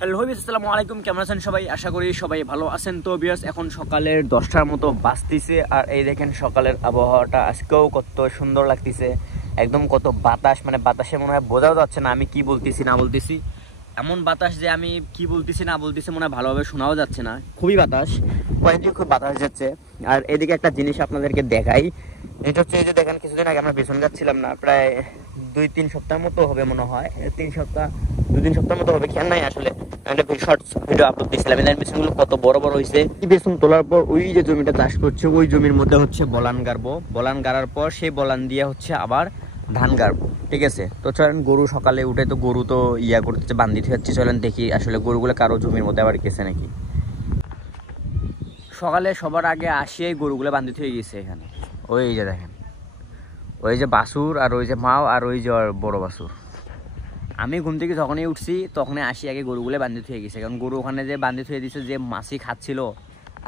Hello viewers, আসসালামু আলাইকুম। কেমন আছেন সবাই? আশা করি সবাই ভালো আছেন। তো ভিউয়ার্স, এখন সকালের 10টার মতো বাজতেছে আর এই দেখেন সকালের আবহাওয়াটা আজকেও কত সুন্দর লাগতেছে। একদম কত বাতাস, মানে বাতাসে মনে হয় বোঝাও যাচ্ছে না আমি কি বলতেছি না বলতেছি। এমন বাতাস যে আমি কি বলতেছি না বলতেছি মনে হয় ভালোভাবে শোনাও যাচ্ছে না, খুবই বাতাস, কয়েকদিন খুব বাতাস যাচ্ছে। আর এদিকে একটা জিনিস আপনাদেরকে দেখাই, এটা হচ্ছে এই যে দেখেন কিছুদিন আগে আমরা বেসন গাচ্ছিলাম না, প্রায় 2-3 সপ্তাহ মতো হবে মনে হয়, 2-3 সপ্তাহ মতো হবে, খেয়াল নাই আসলে। একটা শর্টস ভিডিও আপলোড দিয়েছিলাম। এই বেসনগুলো কত বড় বড় হয়েছে। এই বেসন তোলার পর ওই যে জমিটা চাষ করছে ওই জমির মধ্যে হচ্ছে বলান গাড়বো, বলান গাড়ার পর সেই বলান দিয়ে হচ্ছে আবার ধান গাড়বো, ঠিক আছে। তো চলেন, গরু সকালে উঠে তো গরু তো করতেছে, বান্ধিতে হচ্ছে, চলেন দেখি আসলে গরুগুলো কারো জমির মধ্যে আবার গেছে নাকি। সকালে সবার আগে আসিয়াই গরুগুলো বান্ধিত হয়ে গেছে এখানে। ওই যে দেখেন, ওই যে বাছুর আর ওই যে মাও আর ওই যে বড় বাছুর। আমি ঘুম থেকে যখনই উঠছি তখনই আসি আগে গরুগুলো বান্ধিত হয়ে গেছে, কারণ গরু ওখানে যে বান্ধিত হয়ে দিয়েছে যে মাছি খাচ্ছিল,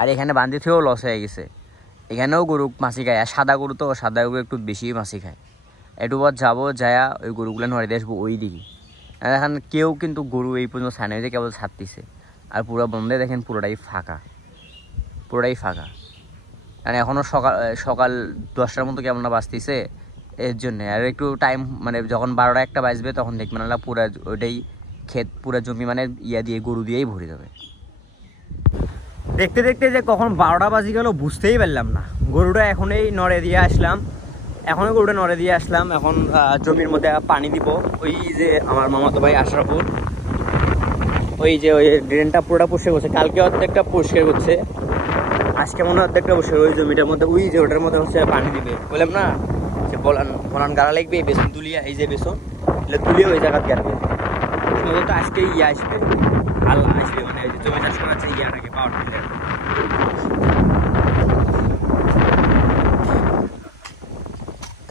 আর এখানে বান্ধিত হয়েও লস হয়ে গেছে। এখানেও গরু মাছি খায়, আর সাদা গরু তো সাদা গরু একটু বেশি মাছি খায়। একটু পর যাবো, যায়া ওই গরুগুলো নড়ে দিয়ে আসবো ওই দিকে। এখন কেউ কিন্তু গরু এই পর্যন্ত ছাড়ে যে কেবল ছাড়তিছে, আর পুরো বন্ধে দেখেন পুরোটাই ফাঁকা, পুরোটাই ফাঁকা। কারণ এখনও সকাল সকাল 10টার মতো কেমন না বাজতেছে, এর জন্য। আর একটু টাইম মানে যখন 12টা-1টা বাজবে তখন দেখবেন না পুরো ওইটাই ক্ষেত, পুরো জমি মানে দিয়ে গরু দিয়েই ভরে যাবে। দেখতে দেখতে যে কখন 12টা বাজে গেল বুঝতেই পারলাম না। গরুটা এখনই নড়ে দিয়ে আসলাম, গরুটা নড়ে দিয়ে আসলাম। এখন জমির মধ্যে পানি দিব। ওই যে আমার মামাতো ভাই আশরাফুল, ওই যে ওই ড্রেনটা পুরোটা পরিষ্কার করছে, কালকে অর্ধেকটা পরিষ্কার করছে, আজকে মনে হয় অর্ধেকটা বসে ওই জমিটার মধ্যে, ওই যে ওটার মধ্যে হচ্ছে পানি দিবে। বললাম না যে বলান গাড়া লাগবে, বেসন তুলিয়া, এই যে বেসন এগুলো তুলিয়ে ওই জায়গা গাড়বে। সম্ভবত আজকে আসবে, আল্লাহ আসবে, মানে ওই যে জমি চাষ করা আছে থাকে পাওয়ার টিলার।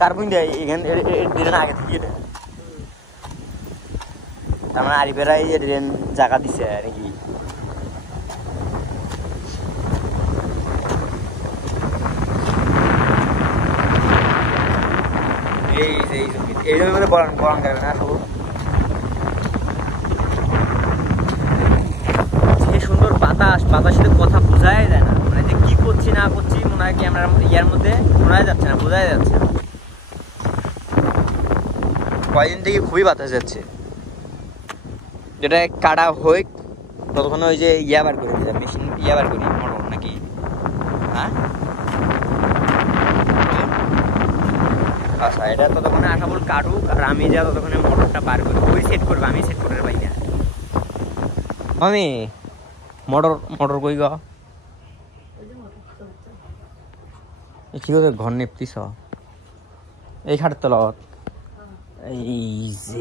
কার্বন দেয় এখানে ড্রেন আগে থেকে, তার মানে আরিফেরা এই যে ড্রেন জায়গা দিছে আর কি। এই জমি মধ্যে বলান করবে না সব। যে সুন্দর বাতাস, বাতাসের কথা বোঝাই যায় না, মানে যে কি করছি না করছি মনে হয় ক্যামেরার ইয়ার মধ্যে শোনাই যাচ্ছে না, বোঝাই যাচ্ছে না। কয়দিন থেকে খুবই বাতাস যাচ্ছে, যেটা কাটা হয়ে ততক্ষণ ওই যে বার করে মেশিন বার করি মোটর নাকি। হ্যাঁ আচ্ছা, এটা ততক্ষণে আশা বল কাটুক, আর আমি যা ততক্ষণে মোটরটা বার করি, ওই সেট করবে, আমি সেট করে পাই না। আমি মোটর কই গা কি করে ঘর নেপতিস এই খাটের তলত, এই যে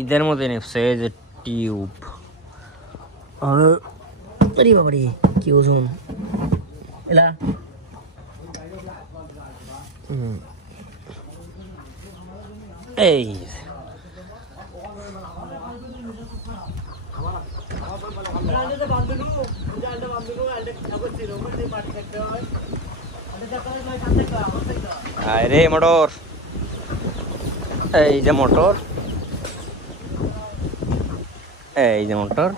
ঈদের মধ্যে নেপছে এই যে টিউব। বাবারে কি ওজন এলা। এই রে মোটর, এই যে মোটর, এই যে মোটর,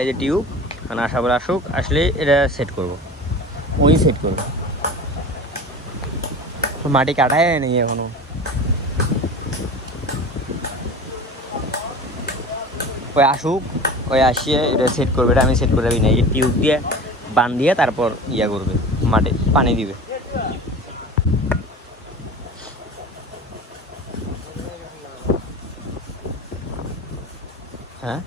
এই যে টিউব। মানে আশা বলে আসুক, আসলে এটা সেট করবো, ওই সেট করবো। মাটি কাটায় নেই এখনো, ওই আসুক, ওই আসিয়ে এটা সেট করবে। এটা আমি সেট করে যাবি না, এই টিউব দিয়ে বান দিয়ে তারপর করবে, মাটি পানি দিবে। হ্যাঁ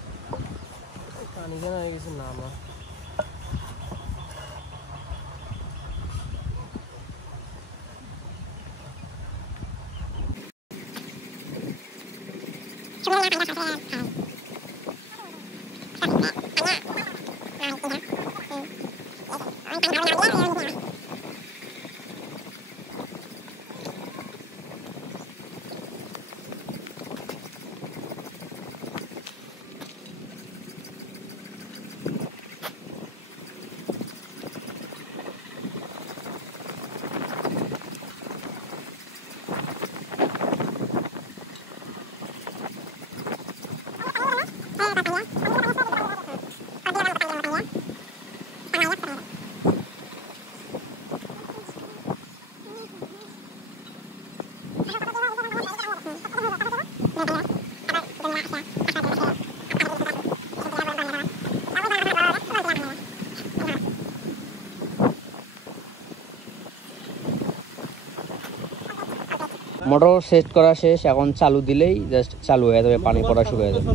মোটর সেট করা শেষ, এখন চালু দিলেই জাস্ট চালু হয়ে যাবে, পানি পড়া শুরু হয়ে যাবে।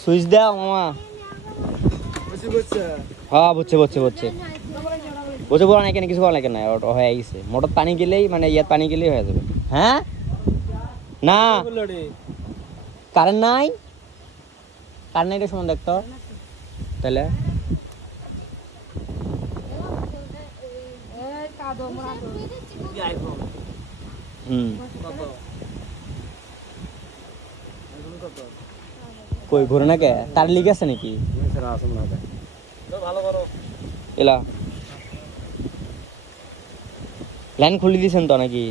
সুইচ দাও মামা। হ্যাঁ বুঝছে বুঝছে বুঝছে বুঝে বলো না, এখানে কিছু করা লাগে না, ওটা হয়ে গেছে। মোটর পানি গেলেই মানে ইয়ার পানি গেলেই হয়ে যাবে। হ্যাঁ না কারেন্ট নাই, কারেন্ট নাই সময় দেখতো তাহলে। কই ঘুরে না কে, তার লিক আছে নাকি? এলা লাইন খুলে দিয়েছেন তো নাকি?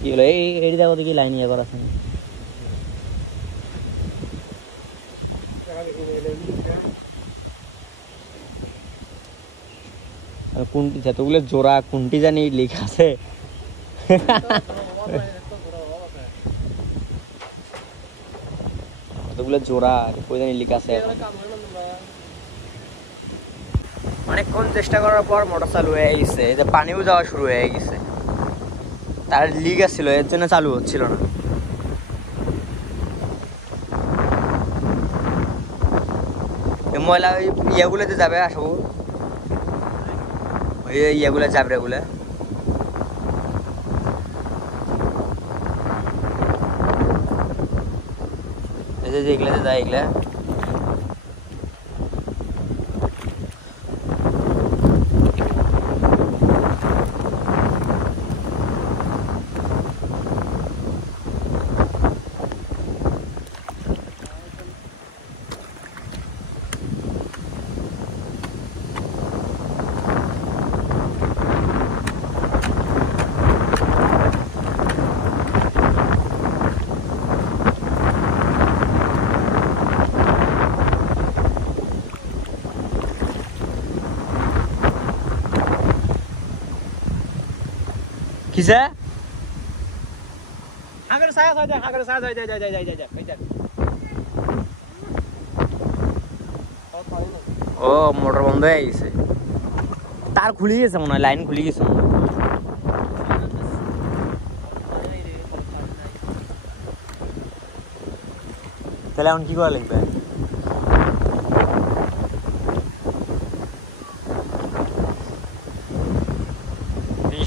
কি হলো এই দেখো দেখি লাইন ইয়ে করা আছে। কোনটি যতগুলো জোড়া কোনটি জানি লিক আছে। কতগুলো জোড়া কই জানি লিক আছে। অনেকক্ষণ চেষ্টা করার পর মোটর চালু হয়ে গেছে, যে পানিও যাওয়া শুরু হয়ে গেছে। তার লিক আসছিল, এর জন্য চালু হচ্ছিল না। ময়লা ইয়েগুলোতে যাবে আসবো, ওই ইয়েগুলো যাবে গুলো। এই যে এগুলোতে যায় এগুলা। কিসে আগের সায়া যায় আগের সায়া যায় যায় যায় যায় যায় যায় যায়। ও মোটর বন্ধ হয়ে গেছে, তার খুলে গেছে মনে হয়, লাইন খুলে গেছে। তাহলে এখন কি করা লাগবে?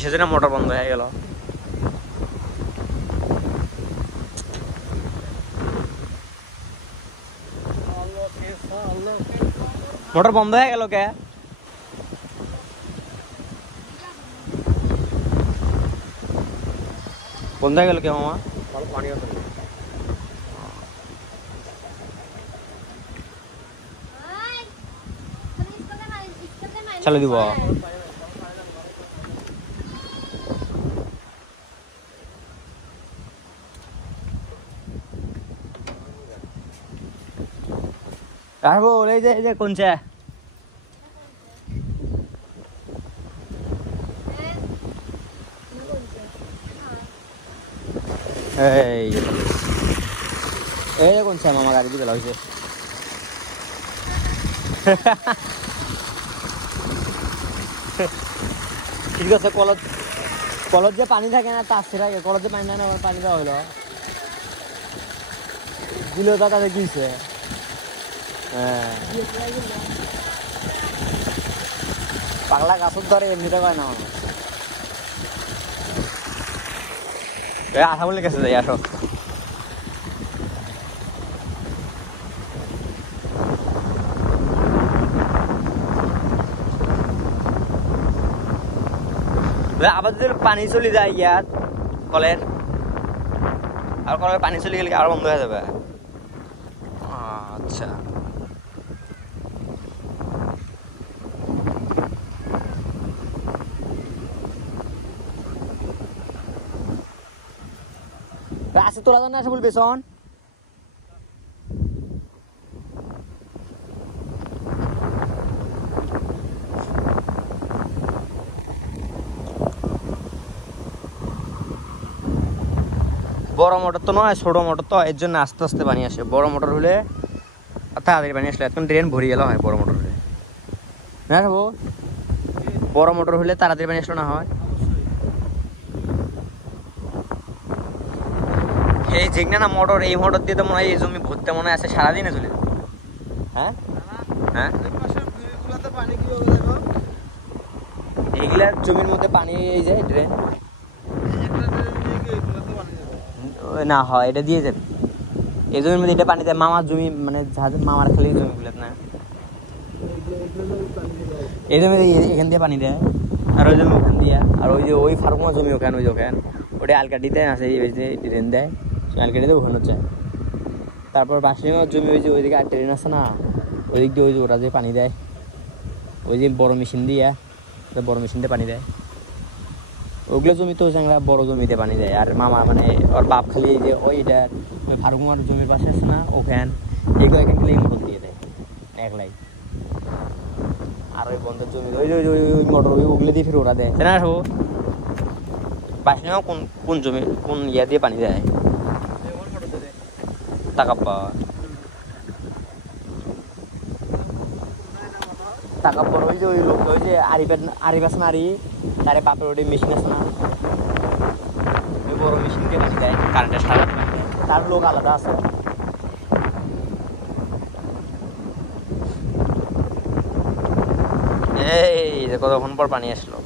সেজন্য মোটর বন্ধ হয়ে গেল। মোটর বন্ধ হয়ে গেল কে? বন্ধ হয়ে গেল কে মামা? চালু দিব। আসবো এই যে কোনছে এই কোনছে মামা গাড়ি দিয়ে হয়েছে। ঠিক আছে, কলত যে পানি থাকে না তার থাকে, কলত যে পানি থাকে না পানি দেওয়া হইলো দিল দাদা গিয়েছে। হ্যাঁ পাগলা গাছের ধরে এমনিতে কয় না মানুষ। আশা বলে গেছে যাই আসো। আবার যদি পানি চলে যায় ইয়ার কলের, আর কলের পানি চলে গেলে আর বন্ধ হয়ে যাবে। আচ্ছা আছে তোলা জানা আছে বলবে শোন। বড় মোটর তো নয়, ছোট মোটর তো, এর জন্য আস্তে আস্তে পানি আসে। বড় মোটর হলে তাড়াতাড়ি পানি আসলে এখন ড্রেন ভরে গেল হয় বড় মোটর হলে না হবো বড় মোটর হলে তাড়াতাড়ি পানি আসলো না হয় এই যেখানে না মোটর এই মোটর দিয়ে তো মনে হয় এই জমি ভরতে মনে হয় আছে সারাদিনে চলে যাবে হ্যাঁ হ্যাঁ এইগুলা জমির মধ্যে পানি এই যায় ড্রেন না হয় এটা দিয়ে যাবে এই জমির মধ্যে এটা পানি দেয় মামার জমি মানে মামার খালি জমিগুলো না এই জমি এখান দিয়ে পানি দেয় আর ওই জমি ওখান দিয়া আর ওই যে ওই ফার্মা জমি ওখানে ওই ওখানে ওটা আলকাটিতে আছে এই যে ট্রেন দেয় আলকাটিতে ওখানে যায় তারপর বাসিমার জমি ওই যে ওইদিকে আর ট্রেন আছে না ওই দিক দিয়ে ওই যে ওরা যে পানি দেয় ওই যে বড় মেশিন দিয়া বড় মেশিন দিয়ে পানি দেয় ওগুলো জমি তো চাংরা বড় জমিতে পানি দেয় আর মামা মানে ওর বাপ খালি এই যে ওইটা ওই ফার্মার জমির পাশে আছে না ওখান এগুলো এখান খালি মোটর দিয়ে দেয় একলাই আর ওই বন্ধের জমি ওই ওই মোটর ওগুলো দিয়ে ফিরে ওরা দেয় তাই না আসবো বাসিনা কোন কোন জমি কোন ইয়া দিয়ে পানি দেয় টাকা পাওয়া টাকা পর ওই যে ওই লোক ওই যে আরিফ আছে না তারে বাপের ওই মেশিন আছে না ওই বড় মেশিন দিয়ে পানি দেয় কারেন্টের সারা তার লোক আলাদা আছে এই কতক্ষণ পর পানি আসলো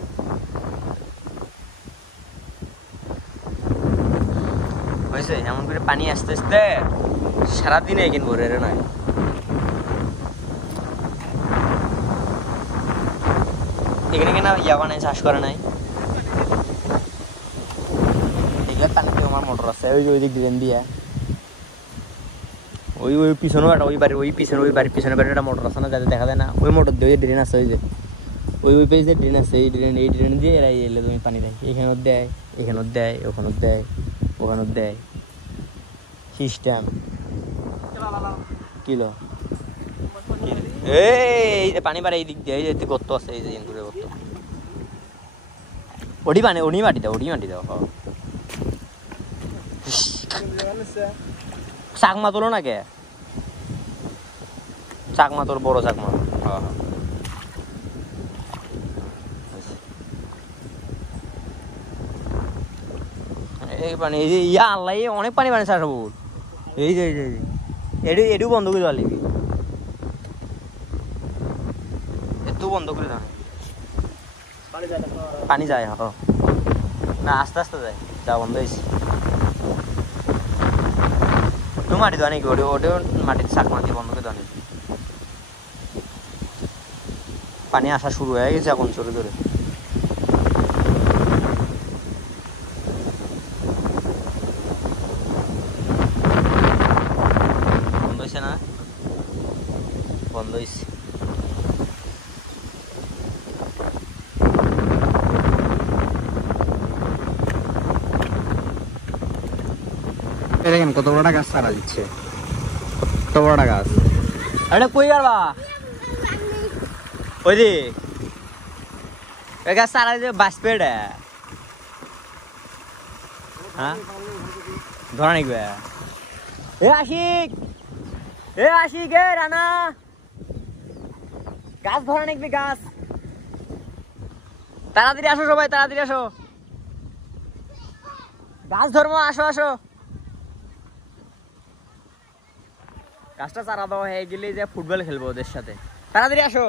হয়েছে এমন করে পানি আসতে আসতে সারাদিনে কিনবো রে নয় এখানে কিনা ইয়া বানায় চাষ করে নাই এগুলো পানিতে আমার মোটর আছে ওই যে ওই দিক ড্রেন দিয়া ওই ওই পিছনেও একটা ওই বাড়ির ওই পিছনে ওই বাড়ির পিছনে বাড়ির একটা মোটর আছে না যাতে দেখা যায় না ওই মোটর দিয়ে ওই ড্রেন আছে ওই যে ওই পেজে ড্রেন আছে এই ড্রেন দিয়ে এরা এলে তুমি পানি দেয় এখানেও দেয় এখানেও দেয় ওখানেও দেয় ওখানেও দেয় সিস্টেম কিলো এই যে পানি বাড়ে এই দিক দিয়ে এই যে গর্ত আছে এই যে ইন্দুরে গর্ত ওডি মাটি দাও চাকমা তোলো না কে চাকমা তোর বড় চাকমা এই পানি এই যে ইয়া আল্লাহ অনেক পানি পানি চাষ হবো এই যে এটু বন্ধ করে দেওয়া লিবি একটু বন্ধ করে দেওয়া পানি যায় হ্যাঁ না আস্তে আস্তে যায় যা বন্ধ হয়েছে একটু মাটি দেওয়া নাকি ওটাও মাটির শাক মাটি বন্ধ করে দেওয়া নাকি পানি আসা শুরু হয়ে গেছে এখন চলে ধরে বন্ধ হয়েছে না বন্ধ হয়েছে দেখেন কত বড় গাছ চারা দিচ্ছে কত বড় গাছ এটা কই যাবা ওই দি ওই গাছ চারা দিয়ে বাঁচবে এটা হ্যাঁ ধরা নিকবে আশিক রানা গাছ ধরা নিকবি গাছ তাড়াতাড়ি আসো সবাই তাড়াতাড়ি আসো গাছ ধর্ম আসো গাছটা চারা দেওয়া হয়ে গেলে যে ফুটবল খেলবো ওদের সাথে তাড়াতাড়ি আসো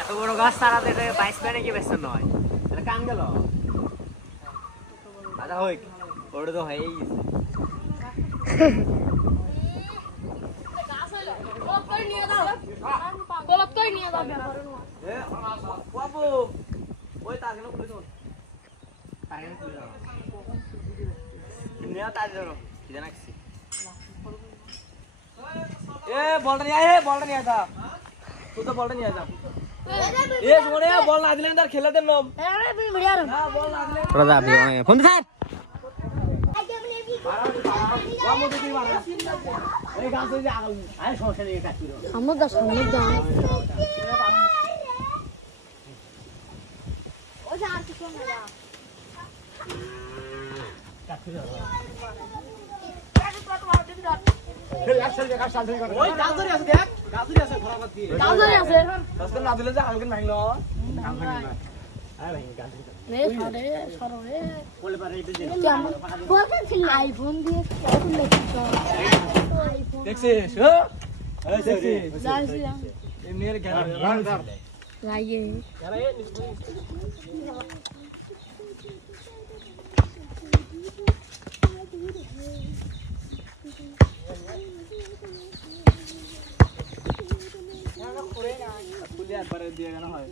এত বড় গাছ চারা দিতে 22 টাকা নাকি বেচতে নয় তাহলে কান গেল আচ্ছা হই ওটা তো হয়েই গেছে বলটা নিয়ে আসা তুই তো বলটা নিয়ে আসা বল না দিলেন তার খেলাতে লোম ফোন স্যার সামনে দা সামনে দা ও যা আর কিছু না যা ওই গাজরি আছে দেখ গাজরি আছে ঘোড়া দিয়ে গাজর আছে আজকে না দিলে যা হালকেন ভাঙলো নে সরে সরে বলে পারে এটা যে বলতেছিল আইফোন দিয়ে ফটো লেখিস আইফোন দেখছিস এই দেখছিস যাইছি এমনির জ্ঞান লাগে খুলে একবারে দিয়ে কেন হয়